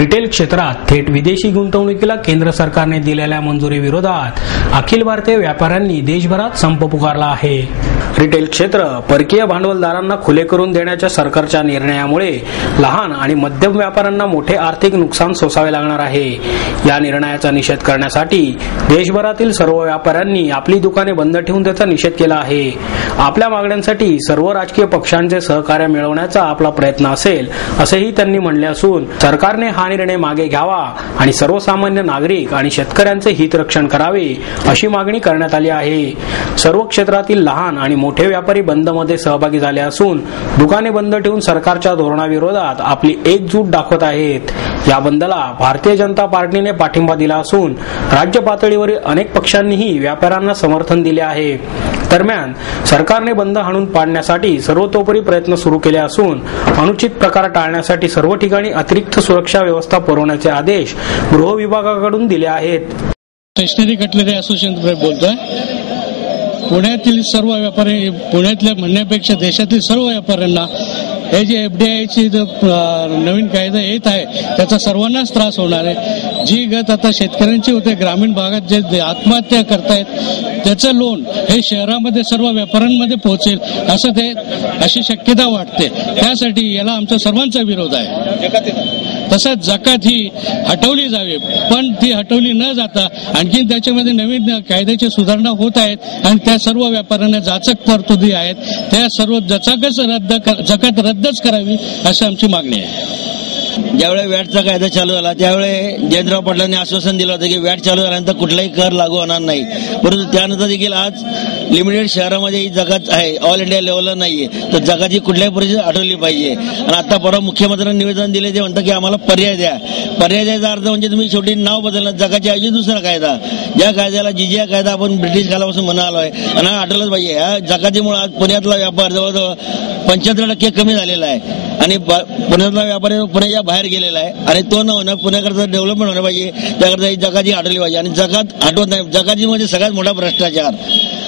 Retail क्षेत्रात थेट विदेशी गुंतवणुकीला केंद्र सरकारने दिलेल्या मंजुरी विरोधात अखिल भारतीय व्यापाऱ्यांनी देशभरात संप पुकारला आहे। रिटेल क्षेत्र परकीय भांडवलदारांना खुले करून देण्याच्या सरकारच्या निर्णयामुळे लहान आणि मध्यम व्यापाऱ्यांना मोठे आर्थिक नुकसान सोसावे लागणार आहे। या निर्णयाचा निषेध करण्यासाठी देशभरातील सर्व व्यापाऱ्यांनी आपली दुकाने बंद ठेवून त्याचा निषेध केला आहे। आपल्या मागण्यांसाठी सर्व राजकीय पक्षांचे सहकार्य मिळवण्याचा आपला प्रयत्न असेल असेही त्यांनी म्हणले असून सरकारने हा निर्णय मागे घ्यावा आणि सर्वसामान्य नागरिक आणि शेतकऱ्यांचे हित रक्षण करावे अशी मागणी करण्यात आली आहे। सर्व क्षेत्रातील लहान आणि मोठे व्यापारी बंद मध्ये सहभागी झाले असून दुकाने बंद ठेवून सरकारच्या धोरणाविरोधात आपली एकजूट दाखवत आहेत। या बंदला भारतीय जनता पार्टीने पाठिंबा दिला असून राज्य पातळीवरील अनेक पक्षांनीही व्यापाऱ्यांना समर्थन दिले आहे। दरम्यान सरकारने बंद हाणून पाडण्यासाठी सर्वतोपरी प्रयत्न सुरू केले असून अनुचित प्रकार टाळण्यासाठी सर्व ठिकाणी अतिरिक्त सुरक्षा व्यवस्था पुरवण्याचे आदेश गृह विभागाकडून दिले आहेत। स्टेशनरी कटलरी असोसिएशन बोलतोय। पुण्यातील सर्व व्यापारी, पुण्यातल्या म्हणण्यापेक्षा देशातील सर्व व्यापाऱ्यांना हे जे FDIची नवीन कायदा येत आहे त्याचा सर्वांनाच त्रास होणार आहे। जी गत आता शेतकऱ्यांची होते, ग्रामीण भागात जे आत्महत्या करतायत त्याचं लोन हे शहरामध्ये सर्व व्यापाऱ्यांमध्ये पोहोचेल अशी शक्यता वाटते। त्यासाठी याला आमचा सर्वांचा विरोध आहे। तसंच जकात ही हटवली जावी, पण ती हटवली न जाता आणखी त्याच्यामध्ये नवीन कायद्याची सुधारणा होत आहेत आणि त्या सर्व व्यापाऱ्यांना जाचक तरतुदी आहेत, त्या सर्व जकात रद्दच करावी अशी आमची मागणी आहे। ज्यावेळी वॅटचा कायदा चालू झाला त्यावेळी जयंतराव पाटलांनी आश्वासन दिलं होतं की वॅट चालू झाल्यानंतर कुठलाही कर लागू होणार नाही, परंतु त्यानंतर देखील आज लिमिटेड शहरामध्ये ही जकात आहे, ऑल इंडिया लेवलला नाहीये, तर जकात ही कुठल्याही परिस्थितीत हटवली पाहिजे। आणि आता परवा मुख्यमंत्र्यांनी निवेदन दिले, ते म्हणतात की आम्हाला पर्याय द्या। पर्याय द्यायचा अर्थ म्हणजे तुम्ही शेवटी नाव बदलणार, जकातची ऐवजी दुसरा कायदा, ज्या कायद्याला जिजिया कायदा आपण ब्रिटिश कालापासून म्हणालो आहे आणि हा हटवलाच पाहिजे। ह्या जकातीमुळे आज पुण्यातला व्यापार जवळजवळ 75% कमी झालेला आहे आणि पुण्यातला व्यापारी पुण्याच्या बाहेर गेलेला आहे आणि तो न होणं, पुण्याकरता डेव्हलपमेंट होणं पाहिजे, त्याकरता ही जकाती हटवली पाहिजे। आणि जकात हटवत नाही, जकाती म्हणजे सगळ्यात मोठा भ्रष्टाचार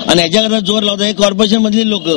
आणि ह्याच्याकरता जोर लावतात हे कॉर्पोरेशन मधली लोक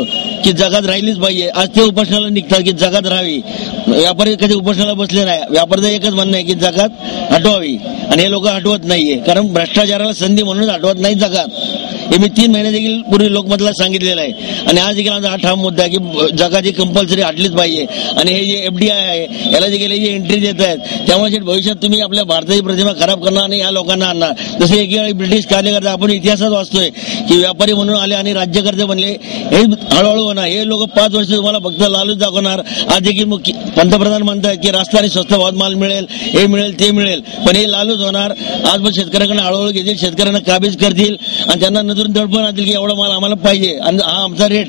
की जकात राहिलीच पाहिजे। आज ते उपोषणाला निघतात की जकात राहावी, व्यापारी कधी उपोषणाला बसले नाही। व्यापाऱ्याचं एकच म्हणणं आहे की जकात हटवावी आणि हे लोक हटवत नाहीये, कारण भ्रष्टाचाराला संधी म्हणून हटवत नाही जकात। हे मी 3 महिने देखील पूर्वी लोकमतला सांगितलेलं आहे आणि आज देखील आमचा हा ठाम मुद्दा आहे की जकात ही कंपल्सरी हटलीच पाहिजे। आणि हे जे FDI आहे याला देखील हे जे एंट्री देत आहेत त्यामुळे भविष्यात तुम्ही आपल्या भारताची प्रतिमा खराब करणार आणि या लोकांना आणणार। जसे एकेकाळी ब्रिटिश कार्यकर्ते आपण इतिहासात वाचतोय की व्यापारी म्हणून आले आणि राज्यकर्ते बनले, हे हळूहळू होणार। हे लोक 5 वर्ष तुम्हाला फक्त लालूच दाखवणार। आज देखील पंतप्रधान म्हणतात की रास्त आणि स्वस्त भावात माल मिळेल, हे मिळेल ते मिळेल, पण हे लालूच होणार। आज पण शेतकऱ्यांकडे हळूहळू घेतील, शेतकऱ्यांना काबीज करतील आणि त्यांना नजरून दडपण आणतील की एवढा माल आम्हाला पाहिजे आणि हा आमचा रेट।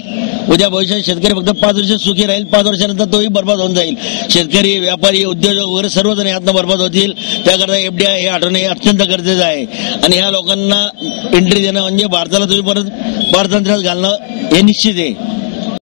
उद्या भविष्यात शेतकरी फक्त 5 वर्ष सुखी राहील, 5 वर्षानंतर तोही बर्बाद होऊन जाईल। शेतकरी, व्यापारी, उद्योजक वगैरे सर्वजण यातनं बर्बाद होतील। त्याकरता FDI हे हटवणे हे अत्यंत गरजेचं आहे आणि ह्या लोकांना एंट्री देणं म्हणजे भारताला तुम्ही परत पारतंत्र्यात घालणं हे निश्चित आहे।